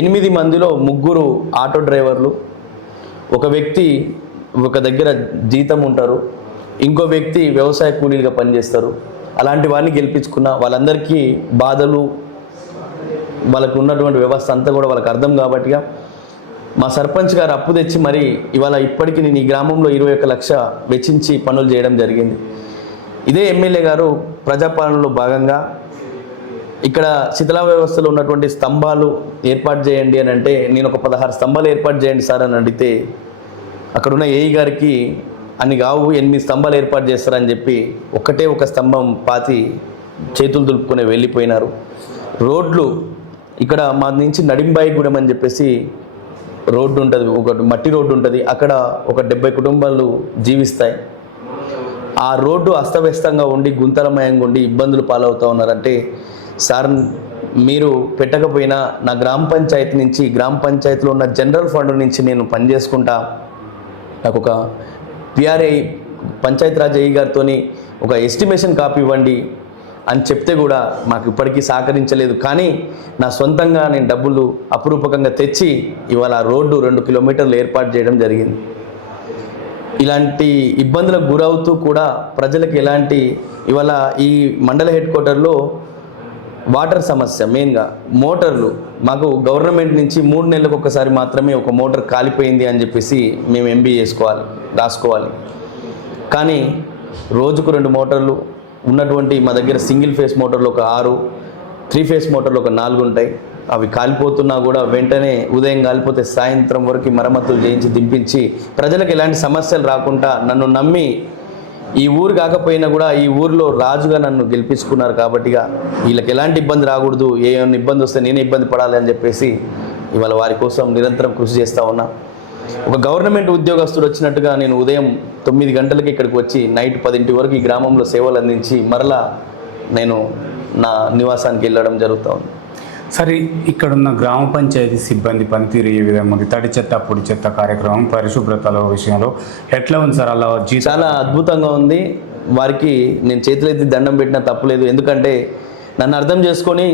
8 మందిలో 3 ఆటో డ్రైవర్లు, ఒక వ్యక్తి ఒక దగ్గర జీతం ఉంటారు, ఇంకో వ్యక్తి వ్యవసాయ కూలీలుగా పనిచేస్తారు. అలాంటి వారిని గెలిపించుకున్న వాళ్ళందరికీ బాధలు, వాళ్ళకు ఉన్నటువంటి వ్యవస్థ అంతా కూడా వాళ్ళకి అర్థం కాబట్టిగా మా సర్పంచ్ గారు అప్పు తెచ్చి మరి ఇవాళ ఇప్పటికీ నేను ఈ గ్రామంలో 21 లక్ష వెచ్చించి పనులు చేయడం జరిగింది. ఇదే ఎమ్మెల్యే గారు ప్రజాపాలనలో భాగంగా ఇక్కడ శిథిలా వ్యవస్థలో ఉన్నటువంటి స్తంభాలు ఏర్పాటు చేయండి అని అంటే, నేను ఒక 16 స్తంభాలు ఏర్పాటు చేయండి సార్ అని అడిగితే అక్కడున్న ఏఈ గారికి అన్ని కావు, 8 స్తంభాలు ఏర్పాటు చేస్తారని చెప్పి ఒకటే ఒక స్తంభం పాతి చేతులు దులుపుకొని వెళ్ళిపోయినారు. రోడ్లు ఇక్కడ మా నుంచి నడింబాయిగూడెం అని చెప్పేసి రోడ్డు ఉంటుంది, ఒక మట్టి రోడ్డు ఉంటుంది, అక్కడ ఒక 70 కుటుంబాలు జీవిస్తాయి. ఆ రోడ్డు అస్తవ్యస్తంగా ఉండి గుంతలమయంగా ఉండి ఇబ్బందులు పాలవుతూ ఉన్నారంటే, సార్ మీరు పెట్టకపోయినా నా గ్రామ పంచాయతీ నుంచి, గ్రామ పంచాయతీలో ఉన్న జనరల్ ఫండ్ నుంచి నేను పనిచేసుకుంటా, నాకు ఒక పిఆర్ఐ పంచాయతీరాజ్ ఏఈ గారితో ఒక ఎస్టిమేషన్ కాపీ ఇవ్వండి అని చెప్తే కూడా మాకు ఇప్పటికీ సహకరించలేదు. కానీ నా సొంతంగా నేను డబ్బులు అపురూపకంగా తెచ్చి ఇవాళ రోడ్డు 2 కిలోమీటర్లు ఏర్పాటు చేయడం జరిగింది. ఇలాంటి ఇబ్బందులకు గురవుతూ కూడా ప్రజలకు ఎలాంటి, ఇవాళ ఈ మండల హెడ్ క్వార్టర్లో వాటర్ సమస్య, మెయిన్గా మోటార్లు మాకు గవర్నమెంట్ నుంచి 3 నెలలకు ఒకసారి మాత్రమే ఒక మోటార్ కాలిపోయింది అని చెప్పేసి మేము ఎంబీ రాసుకోవాలి. కానీ రోజుకు 2 మోటార్లు ఉన్నటువంటి మా దగ్గర సింగిల్ ఫేస్ మోటార్లు ఒక 6, 3 ఫేస్ మోటార్లు ఒక 4 ఉంటాయి. అవి కాలిపోతున్నా కూడా వెంటనే ఉదయం కాలిపోతే సాయంత్రం వరకు మరమ్మతులు చేయించి దింపించి ప్రజలకు ఎలాంటి సమస్యలు రాకుండా నన్ను నమ్మి ఈ ఊరు కాకపోయినా కూడా ఈ ఊరిలో రాజుగా నన్ను గెలిపించుకున్నారు. కాబట్టిగా వీళ్ళకి ఎలాంటి ఇబ్బంది రాకూడదు, ఏమైనా ఇబ్బంది వస్తే నేనే ఇబ్బంది పడాలి అని చెప్పేసి ఇవాళ వారి కోసం నిరంతరం కృషి చేస్తూ ఉన్నా. ఒక గవర్నమెంట్ ఉద్యోగస్తుడు వచ్చినట్టుగా నేను ఉదయం 9 గంటలకి ఇక్కడికి వచ్చి నైట్ 10 వరకు ఈ గ్రామంలో సేవలు అందించి మరలా నేను నా నివాసానికి వెళ్ళడం జరుగుతూ ఉంది. సరే, ఇక్కడున్న గ్రామ పంచాయతీ సిబ్బంది పనితీరు ఏ విధంగా ఉంది? తడి చెత్త, పొడి చెత్త కార్యక్రమం, పరిశుభ్రతల విషయంలో ఎట్లా ఉంది సార్? అలా చాలా అద్భుతంగా ఉంది. వారికి నేను చేతులెత్తి దండం పెట్టినా తప్పులేదు. ఎందుకంటే నన్ను అర్థం చేసుకొని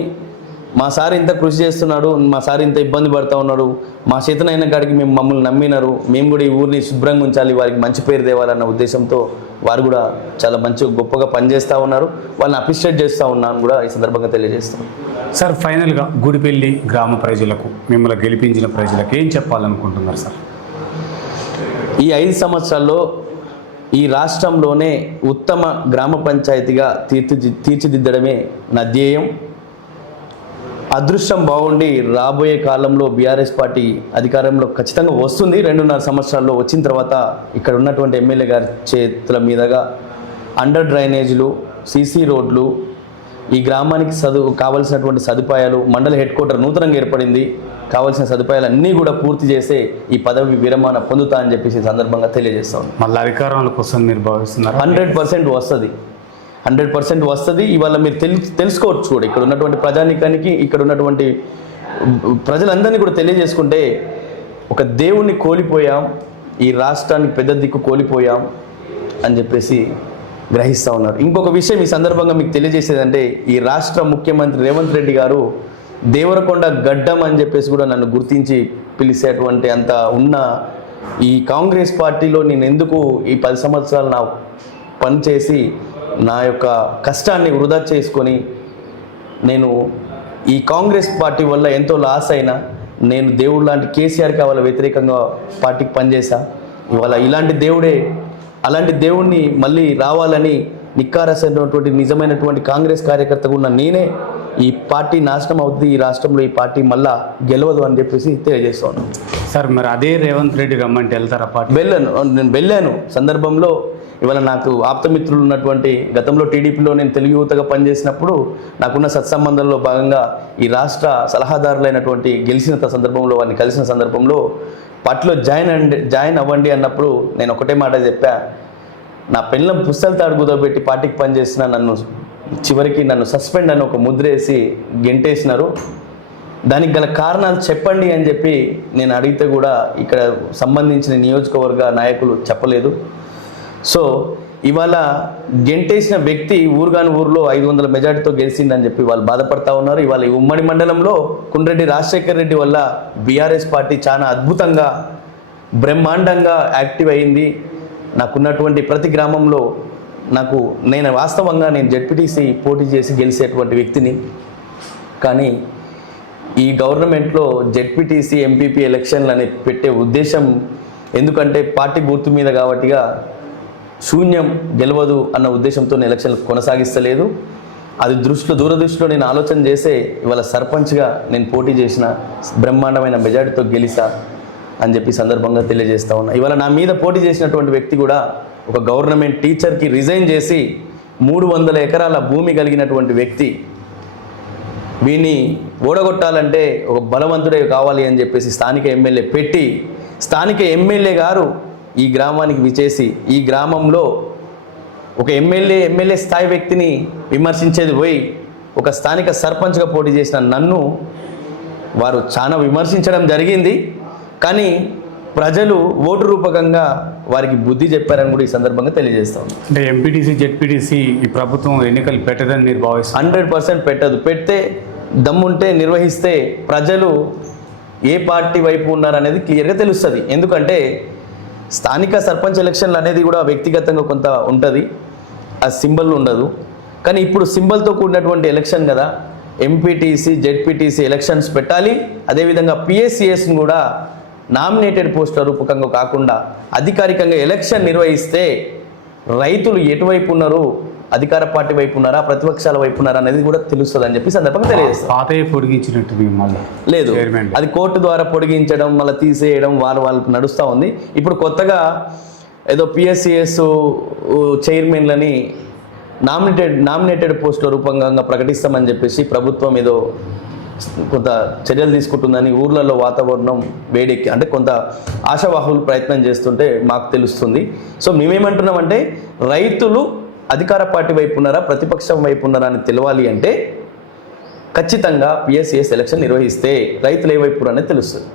మా సార్ ఇంత కృషి చేస్తున్నాడు, మా సార్ ఇంత ఇబ్బంది పడుతూ ఉన్నాడు, మా చేతనైన కాడికి మమ్మల్ని నమ్మినారు, మేము కూడా ఈ ఊరిని శుభ్రంగా ఉంచాలి, వారికి మంచి పేరు తేవాలన్న ఉద్దేశంతో వారు కూడా చాలా మంచి గొప్పగా పనిచేస్తూ ఉన్నారు. వాళ్ళని అప్రిషియేట్ చేస్తూ ఉన్నాను కూడా ఈ సందర్భంగా తెలియజేస్తాను. సార్, ఫైనల్గా గుడిపల్లి గ్రామ ప్రజలకు, మిమ్మల్ని గెలిపించిన ప్రజలకు ఏం చెప్పాలనుకుంటున్నారు సార్? ఈ 5 సంవత్సరాల్లో ఈ రాష్ట్రంలోనే ఉత్తమ గ్రామ పంచాయతీగా తీర్చిదిద్దడమే నా ధ్యేయం. అదృష్టం బాగుండి రాబోయే కాలంలో బీఆర్ఎస్ పార్టీ అధికారంలో ఖచ్చితంగా వస్తుంది. 2.5 సంవత్సరాల్లో వచ్చిన తర్వాత ఇక్కడ ఉన్నటువంటి ఎమ్మెల్యే గారి చేతుల మీదుగా అండర్ డ్రైనేజీలు, సీసీ రోడ్లు, ఈ గ్రామానికి కావాల్సినటువంటి సదుపాయాలు, మండల హెడ్ క్వార్టర్ నూతనంగా ఏర్పడింది, కావాల్సిన సదుపాయాలు అన్నీ కూడా పూర్తి చేసే ఈ పదవి విరమణ పొందుతా అని చెప్పేసి ఈ సందర్భంగా తెలియజేస్తాం. మళ్ళీ అధికారంలో కోసం మీరు భావిస్తున్నారు? 100% వస్తుంది, 100% వస్తుంది. ఇవాళ మీరు తెలుసుకోవచ్చు కూడా ఇక్కడ ఉన్నటువంటి ప్రజానికానికి, ఇక్కడ ఉన్నటువంటి ప్రజలందరినీ కూడా తెలియజేసుకుంటే ఒక దేవుణ్ణి కోల్పోయాం, ఈ రాష్ట్రానికి పెద్ద దిక్కు కోల్పోయాం అని చెప్పేసి గ్రహిస్తూ ఉన్నారు. ఇంకొక విషయం ఈ సందర్భంగా మీకు తెలియజేసేదంటే, ఈ రాష్ట్ర ముఖ్యమంత్రి రేవంత్ రెడ్డి గారు దేవరకొండ గడ్డం అని చెప్పేసి కూడా నన్ను గుర్తించి పిలిచేటువంటి అంత ఉన్న ఈ కాంగ్రెస్ పార్టీలో నేను ఎందుకు ఈ 10 సంవత్సరాలు నా పనిచేసి నా యొక్క కష్టాన్ని వృధా చేసుకొని నేను ఈ కాంగ్రెస్ పార్టీ వల్ల ఎంతో లాస్ అయినా, నేను దేవుడు లాంటి కేసీఆర్కి వాళ్ళ వ్యతిరేకంగా పార్టీకి పనిచేశా. ఇవాళ అలాంటి దేవుణ్ణి మళ్ళీ రావాలని నిక్కారసైనటువంటి నిజమైనటువంటి కాంగ్రెస్ కార్యకర్తగా ఉన్న నేనే ఈ పార్టీ నాశనం అవుతుంది, ఈ రాష్ట్రంలో ఈ పార్టీ మళ్ళా గెలవదు అని చెప్పేసి తెలియజేస్తున్నాను. సార్ మరి అదే రేవంత్ రెడ్డి రమ్మంటే వెళ్తారా పార్టీ? నేను వెళ్ళాను సందర్భంలో ఇవాళ నాకు ఆప్తమిత్రులు ఉన్నటువంటి గతంలో టీడీపీలో నేను తెలుగు యువతగా పనిచేసినప్పుడు నాకున్న సత్సంబంధంలో భాగంగా ఈ రాష్ట్ర సలహాదారులైనటువంటి గెలిచిన సందర్భంలో వారిని కలిసిన సందర్భంలో పార్టీలో జాయిన్ అవ్వండి అన్నప్పుడు నేను ఒకటే మాట చెప్పా, నా పిల్లల పుస్తల తాడు కుదోబెట్టి పార్టీకి పనిచేసిన చివరికి నన్ను సస్పెండ్ అని ఒక ముద్రేసి గెంటేసినారు, దానికి గల కారణాలు చెప్పండి అని చెప్పి నేను అడిగితే కూడా ఇక్కడ సంబంధించిన నియోజకవర్గ నాయకులు చెప్పలేదు. సో ఇవాళ గెంటేసిన వ్యక్తి ఊరుగాని ఊరిలో 500 మెజార్టీతో గెలిచిందని చెప్పి వాళ్ళు బాధపడతా ఉన్నారు. ఇవాళ ఈ ఉమ్మడి మండలంలో కుండ్రెడ్డి రాజశేఖర్ రెడ్డి వల్ల బీఆర్ఎస్ పార్టీ చాలా అద్భుతంగా బ్రహ్మాండంగా యాక్టివ్ అయింది. నాకున్నటువంటి ప్రతి గ్రామంలో నేను వాస్తవంగా జెడ్పీటీసీ పోటీ చేసి గెలిచేటువంటి వ్యక్తిని. కానీ ఈ గవర్నమెంట్లో జెడ్పీటీసీ ఎంపీపీ ఎలక్షన్లు అని పెట్టే ఉద్దేశం ఎందుకంటే పార్టీ గుర్తు మీద కాబట్టిగా శూన్యం గెలవదు అన్న ఉద్దేశంతో ఎలక్షన్లు కొనసాగిస్తలేదు. అది దూరదృష్టిలో నేను ఆలోచన చేసే ఇవాళ సర్పంచ్గా నేను పోటీ చేసిన బ్రహ్మాండమైన మెజార్టీతో గెలిసా అని చెప్పి సందర్భంగా తెలియజేస్తా ఉన్నా. ఇవాళ నా మీద పోటీ చేసినటువంటి వ్యక్తి కూడా ఒక గవర్నమెంట్ టీచర్కి రిజైన్ చేసి 300 ఎకరాల భూమి కలిగినటువంటి వ్యక్తి. వీడిని ఓడగొట్టాలంటే ఒక బలవంతుడే కావాలి అని చెప్పేసి స్థానిక ఎమ్మెల్యే పెట్టి, స్థానిక ఎమ్మెల్యే గారు ఈ గ్రామానికి విచేసి ఈ గ్రామంలో ఒక ఎమ్మెల్యే స్థాయి వ్యక్తిని విమర్శించేది పోయి ఒక స్థానిక సర్పంచ్గా పోటీ చేసిన నన్ను వారు చాలా విమర్శించడం జరిగింది. కానీ ప్రజలు ఓటు రూపకంగా వారికి బుద్ధి చెప్పారని కూడా ఈ సందర్భంగా తెలియజేస్తాం. అంటే ఎంపీటీసీ జెడ్పీటీసీ ఈ ప్రభుత్వం ఎన్నికలు పెట్టదని మీరు భావిస్తారు? 100% పెట్టదు. పెడితే దమ్ముంటే నిర్వహిస్తే ప్రజలు ఏ పార్టీ వైపు ఉన్నారనేది క్లియర్గా తెలుస్తుంది. ఎందుకంటే స్థానిక సర్పంచ్ ఎలక్షన్లు అనేది కూడా వ్యక్తిగతంగా కొంత ఉంటుంది, ఆ సింబల్ ఉండదు. కానీ ఇప్పుడు సింబల్తో కూడినటువంటి ఎలక్షన్ కదా, ఎంపీటీసీ జెడ్పీటీసీ ఎలక్షన్స్ పెట్టాలి. అదేవిధంగా పిఎస్సిఎస్ను కూడా నామినేటెడ్ పోస్టుల రూపకంగా కాకుండా అధికారికంగా ఎలక్షన్ నిర్వహిస్తే రైతులు ఎటువైపు ఉన్నారు, అధికార పార్టీ వైపు ఉన్నారా ప్రతిపక్షాల వైపు ఉన్నారా అనేది కూడా తెలుస్తుంది అని చెప్పి సందర్భంగా తెలియజేస్తారు. పాతయ్య పొడిగించినట్టు లేదు, అది కోర్టు ద్వారా పొడిగించడం మళ్ళీ తీసేయడం వాళ్ళకు నడుస్తూ ఉంది. ఇప్పుడు కొత్తగా ఏదో పిఎస్సిఎస్ చైర్మన్లని నామినేటెడ్ పోస్టుల రూపంగా ప్రకటిస్తామని చెప్పేసి ప్రభుత్వం ఏదో కొంత చర్యలు తీసుకుంటుందని ఊర్లలో వాతావరణం వేడెక్కి అంటే కొంత ఆశావాహులు ప్రయత్నం చేస్తుంటే మాకు తెలుస్తుంది. సో మేమేమంటున్నామంటే రైతులు అధికార పార్టీ వైపు ఉన్నారా ప్రతిపక్షం వైపు ఉన్నారా అని తెలియాలి అంటే ఖచ్చితంగా పిఎస్సిఎస్ ఎలక్షన్ నిర్వహిస్తే రైతులు ఏ వైపు అనేది తెలుస్తుంది.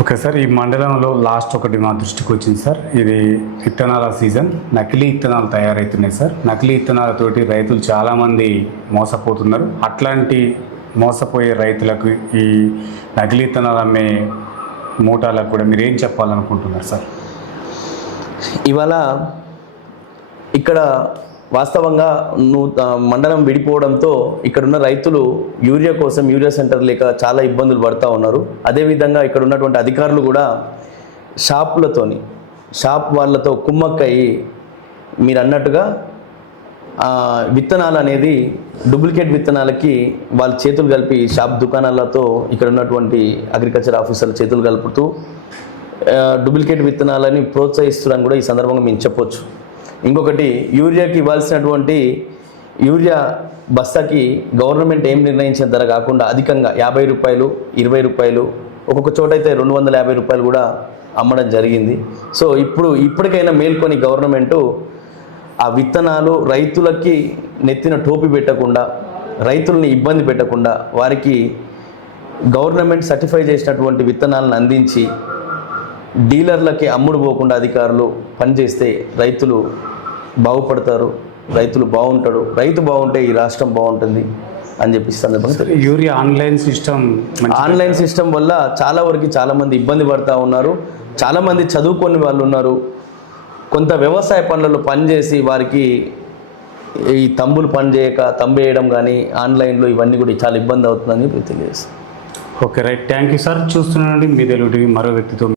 ఓకే సార్, ఈ మండలంలో లాస్ట్ ఒకటి మా దృష్టికి వచ్చింది సార్. ఇది విత్తనాల సీజన్, నకిలీ విత్తనాలు తయారవుతున్నాయి సార్. నకిలీ విత్తనాలతోటి రైతులు చాలామంది మోసపోతున్నారు. అట్లాంటి మోసపోయే రైతులకు ఈ నకిలీ విత్తనాలు అమ్మే మూటాలకు కూడా మీరు ఏం చెప్పాలనుకుంటున్నారు సార్? ఇవాళ ఇక్కడ వాస్తవంగా మండలం విడిపోవడంతో ఇక్కడున్న రైతులు యూరియా కోసం యూరియా సెంటర్ లేక చాలా ఇబ్బందులు పడుతూ ఉన్నారు. అదేవిధంగా ఇక్కడ ఉన్నటువంటి అధికారులు కూడా షాప్ వాళ్ళతో కుమ్మక్కయి మీరు అన్నట్టుగా విత్తనాలు అనేది డూప్లికేట్ విత్తనాలకి వాళ్ళ చేతులు కలిపి షాప్ దుకాణాలతో ఇక్కడ ఉన్నటువంటి అగ్రికల్చర్ ఆఫీసర్లు చేతులు కలుపుతూ డూప్లికేట్ విత్తనాలని ప్రోత్సహిస్తున్నారని కూడా ఈ సందర్భంగా మేము చెప్పొచ్చు. ఇంకొకటి, యూరియాకి ఇవ్వాల్సినటువంటి యూరియా బస్తాకి గవర్నమెంట్ ఏం నిర్ణయించిన ధర కాకుండా అధికంగా 50 రూపాయలు 20 రూపాయలు ఒక్కొక్క చోట అయితే 250 రూపాయలు కూడా అమ్మడం జరిగింది. సో ఇప్పటికైనా మేల్కొని గవర్నమెంటు ఆ విత్తనాలు రైతులకి నెత్తిన టోపీ పెట్టకుండా రైతుల్ని ఇబ్బంది పెట్టకుండా వారికి గవర్నమెంట్ సర్టిఫై చేసినటువంటి విత్తనాలను అందించి డీలర్లకి అమ్ముడు పోకుండా అధికారులు పనిచేస్తే రైతులు బాగుపడతారు, రైతులు బాగుంటాడు, రైతు బాగుంటే ఈ రాష్ట్రం బాగుంటుంది అని చెప్పి సందర్భంగా. యూరియా ఆన్లైన్ సిస్టమ్ వల్ల చాలామంది ఇబ్బంది పడుతూ ఉన్నారు. చాలామంది చదువుకొని వాళ్ళు ఉన్నారు. కొంత వ్యవసాయ పనులలో పనిచేసి వారికి ఈ తంబులు పనిచేయక తంబేయడం కానీ ఆన్లైన్లో ఇవన్నీ కూడా చాలా ఇబ్బంది అవుతుందని తెలియజేస్తాం. Okay right, thank you sir. చూస్తున్నానండి మీ తెలుగు మరో వ్యక్తితో